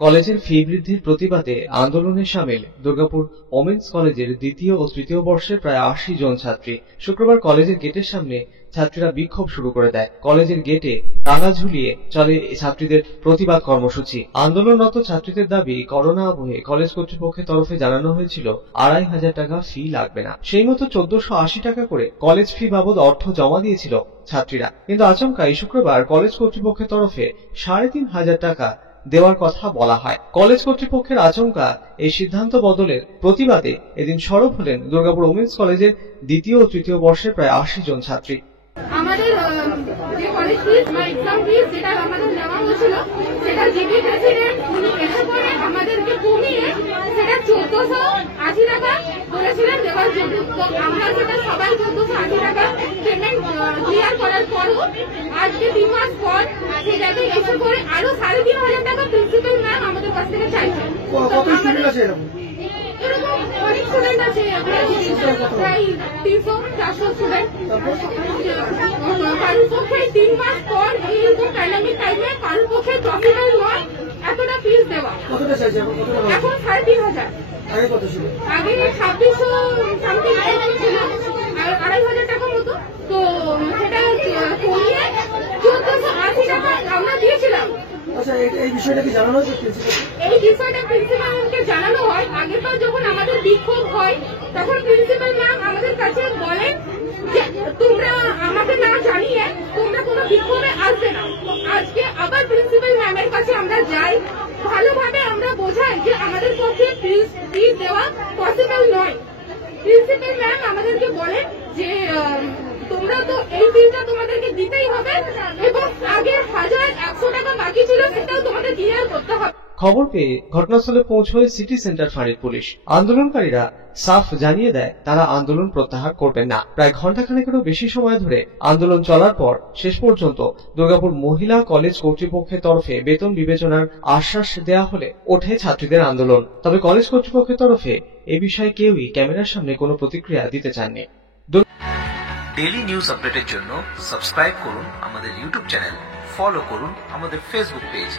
কলেজের ফি বৃদ্ধির প্রতিবাদে আন্দোলনে সামিল দুর্গাপুর ওমেন্স কলেজের দ্বিতীয় ও তৃতীয় বর্ষের প্রায় ৮০ জন ছাত্রী। শুক্রবার কলেজের গেটের সামনে ছাত্রীরা বিক্ষোভ শুরু করে দেয়। কলেজের গেটে তালা ঝুলিয়ে চলে ছাত্রীদের প্রতিবাদ কর্মসূচি। আন্দোলনরত ছাত্রীদের দাবি, করোনা আবহে কলেজ কর্তৃপক্ষের তরফে জানানো হয়েছিল ২৫০০ টাকা ফি লাগবে না, সেই মতো ১৪৮০ টাকা করে কলেজ ফি বাবদ অর্থ জমা দিয়েছিল ছাত্রীরা। কিন্তু আচমকা এই শুক্রবার কলেজ কর্তৃপক্ষের তরফে ৩৫০০ টাকা দেওয়ার কথা বলা হয়। কলেজ কর্তৃপক্ষের আচমকা এই সিদ্ধান্ত বদলের প্রতিবাদে এদিন সরব হলেন দুর্গাপুর ওমেন্স কলেজের দ্বিতীয় ও তৃতীয় বর্ষের প্রায় ৮০ জন ছাত্রী। আমাদের যে কলেজ ফিস বা এক্সাম ফিস যেটা আমাদের নেওয়া হয়েছিল সেটা জিপি প্রেসিডেন্ট উনি এসে করে আমাদেরকে কমিয়ে সেটা ১৪৮০ টাকা বলেছিলেন দেওয়ার জন্য। তো আমরা সেটা সবাই ১৪৮০ টাকা পেমেন্ট ক্লিয়ার করার পরও আজকে ৩ মাস পর সেটাকে এসে করে আরো ৩৫০০ টাকা প্রিন্সিপাল ম্যাম আমাদের কাছ থেকে চাইছেন। এরকম অনেক স্টুডেন্ট আছে, প্রায় ৩০০-৪০০ স্টুডেন্ট। কারোর পক্ষে ৩ মাস পর এইরকম প্যান্ডামিক টাইমে কারোর পক্ষে পসিবল নয় এতটা ফিস দেওয়া। এখন ৩৫০০। আগে ২৬০০ সামথিং ছিল, ২৫০০ টাকা মতো। তো সেটা কমিয়ে ১৪৮০ টাকা আমরা দিয়েছিলাম। এই বিষয়টা কি জানানো হয়েছে? এই বিষয়টা প্রিন্সিপালকে জানানো হয়। আগেরবার যখন আমাদের বিক্ষোভ হয় তখন প্রিন্সিপাল ম্যাম আমাদের কাছে বলেন যে তোমরা আমাকে না জানিয়ে তোমরা কোনো বিক্ষোভে আসবে না। আজকে আবার প্রিন্সিপাল ম্যামের কাছে আমরা যাই, ভালোভাবে আমরা বোঝাই যে আমাদের পক্ষে ফিস দেওয়া পসিবল নয়। প্রিন্সিপাল ম্যাম আমাদেরকে বলেন যে তোমরা তো এই ফিসটা তোমাদেরকে দিতেই হবে এবং আগের ১১০০ টাকা বাকি ছিল সেটাও তোমাদের ক্লিয়ার করতে হবে। খবর পেয়ে ঘটনাস্থলে পৌঁছয় সিটি সেন্টার ফাঁড়ির পুলিশ। আন্দোলনকারীরা সাফ জানিয়ে দেয় তারা আন্দোলন প্রত্যাহার করবেন না। প্রায় ঘণ্টাখানেকেরও বেশি সময় ধরে আন্দোলন চলার পর শেষ পর্যন্ত দুর্গাপুর মহিলা কলেজ কর্তৃপক্ষের তরফে বেতন বিবেচনার আশ্বাস দেওয়া হলে ওঠে ছাত্রীদের আন্দোলন। তবে কলেজ কর্তৃপক্ষের তরফে এ বিষয়ে কেউই ক্যামেরার সামনে কোনো প্রতিক্রিয়া দিতে চাননি। ডেইলি নিউজ আপডেটের জন্য সাবস্ক্রাইব করুন আমাদের ইউটিউব চ্যানেল, ফলো করুন আমাদের ফেসবুক পেজ।